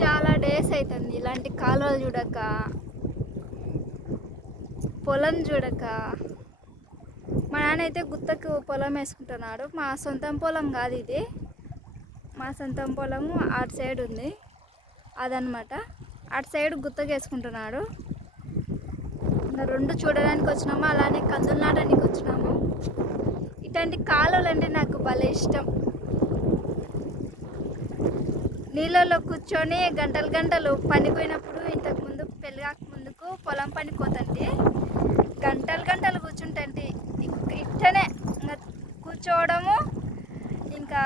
చాలా డేస్ అవుతుంది ఇలాంటి కాలువలు చూడక పొలం చూడక. మా నాన్న అయితే గుత్తకు పొలం వేసుకుంటున్నాడు. మా సొంతం పొలం కాదు ఇది. మా సొంతం పొలము అటు సైడ్ ఉంది. అదనమాట అటు సైడ్ గుత్తకు వేసుకుంటున్నాడు. ఇంకా రెండు చూడడానికి వచ్చినాము. అలానే కందులు నాటడానికి వచ్చినాము. ఇట్లాంటి కాలువలు అంటే నాకు భలే ఇష్టం. నీళ్ళలో కూర్చొని గంటలు గంటలు పనిపోయినప్పుడు ఇంతకు ముందు పెళ్ళి ముందుకు పొలం పనికి గంటలు గంటలు కూర్చుంటండి ఇట్టనే ఇంకా కూర్చోవడము ఇంకా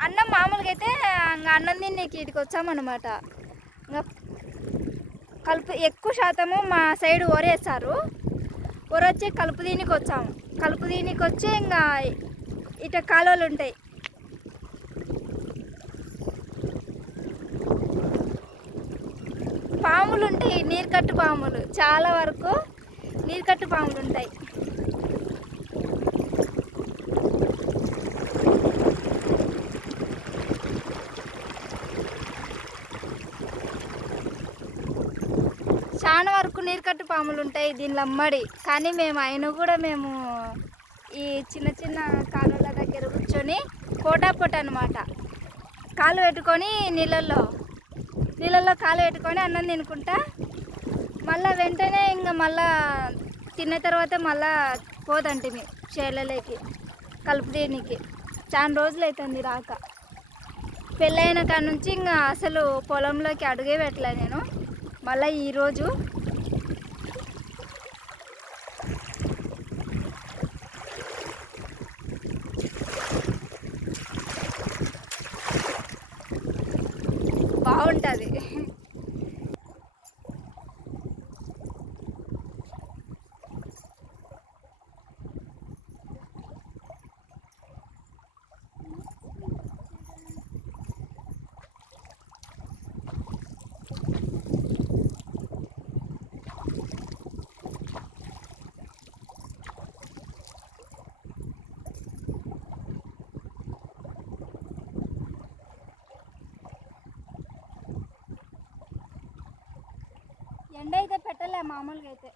అన్నం మామూలుగా అయితే ఇంకా అన్నం తిన్నీకి ఇటుకి వచ్చామన్నమాట ఇంకా కలుపు ఎక్కువ శాతము మా సైడ్ ఒరేస్తారు ఒరొచ్చి కలుపు దీనికి వచ్చాము కలుపు దీనికి వచ్చి ఇంకా ఇట కాలువలు ఉంటాయి పాములు ఉంటాయి నీరుకట్టు పాములు. చాలా వరకు నీరుకట్టు పాములు ఉంటాయి చాలా వరకు నీరుకట్టు పాములు ఉంటాయి దీనిలో అమ్మడి. కానీ మేము ఆయన కూడా మేము ఈ చిన్న చిన్న కాలువల దగ్గర కూర్చొని కోట పొట అనమాట కాలు పెట్టుకొని నీళ్ళల్లో నీళ్ళల్లో కాలు పెట్టుకొని అన్నం తినుకుంటా. మళ్ళా వెంటనే ఇంకా మళ్ళా తిన్న తర్వాత మళ్ళా పోదంటిమి చేలలోకి కలుపు దీనికి చాలా రోజులు అవుతుంది రాక. పెళ్ళైన కాడ నుంచి ఇంకా అసలు పొలంలోకి అడుగే పెట్టలే నేను. మళ్ళీ ఈరోజు బాగుంటుంది. ఎండ అయితే పెట్టలే మామూలుగా అయితే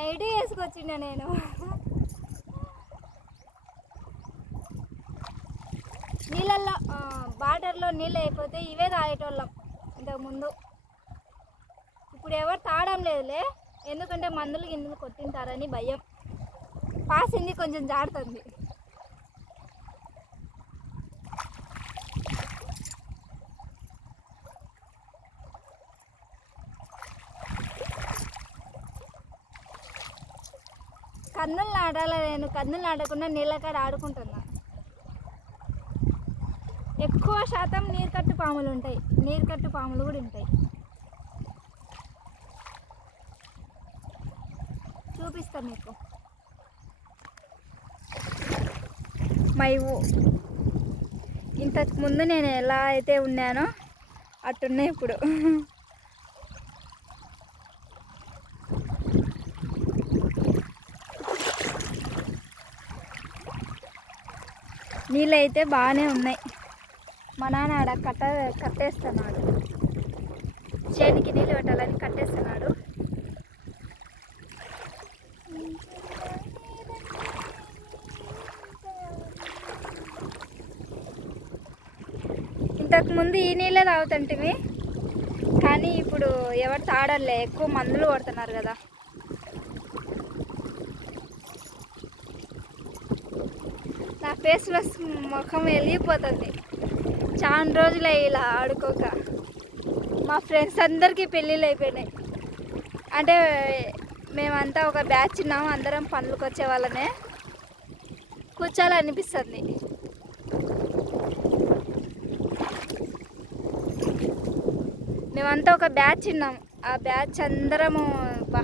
నైట్ వేసుకొచ్చిండ నేను. నీళ్ళల్లో ఆ, బార్డర్లో నీళ్ళు అయిపోతే ఇవే తాగేటోళ్ళం ఇంతకుముందు. ఇప్పుడు ఎవరు తాగడం లేదులే ఎందుకంటే మందులు గిందులు కొట్టింటారని భయం. పాసింది కొంచెం జారుతుంది కన్నులు నాటాలి నేను? కన్నులు నాటకుండా నీళ్ళ కాడ ఆడుకుంటున్నా. ఎక్కువ శాతం నీరుకట్టు పాములు ఉంటాయి. నీరుకట్టు పాములు కూడా ఉంటాయి. చూపిస్తాను మీకు. మై ఊ. ఇంతకు ముందు నేను ఎలా అయితే ఉన్నానో అట్టున్నాయి ఇప్పుడు. నీళ్ళు అయితే బాగానే ఉన్నాయి. మా నాన్న ఆడ కట్ట కట్టేస్తున్నాడు. చేనికి నీళ్ళు పెట్టాలని కట్టేస్తున్నాడు. ఇంతకుముందు ఈ నీళ్ళే తాగుతుంటివి కానీ ఇప్పుడు ఎవరు తాడలే ఎక్కువ మందులు కొడుతున్నారు కదా. ఫేస్లో ముఖం వెళ్ళిపోతుంది. చాలా రోజులు ఇలా ఆడుకోక. మా ఫ్రెండ్స్ అందరికీ పెళ్ళిళ్ళు అయిపోయినాయి. అంటే మేమంతా ఒక బ్యాచ్ ఉన్నాము అందరం పనులకు వచ్చే వాళ్ళనే కూర్చోాలనిపిస్తుంది మేమంతా ఒక బ్యాచ్ ఉన్నాము ఆ బ్యాచ్ అందరము బా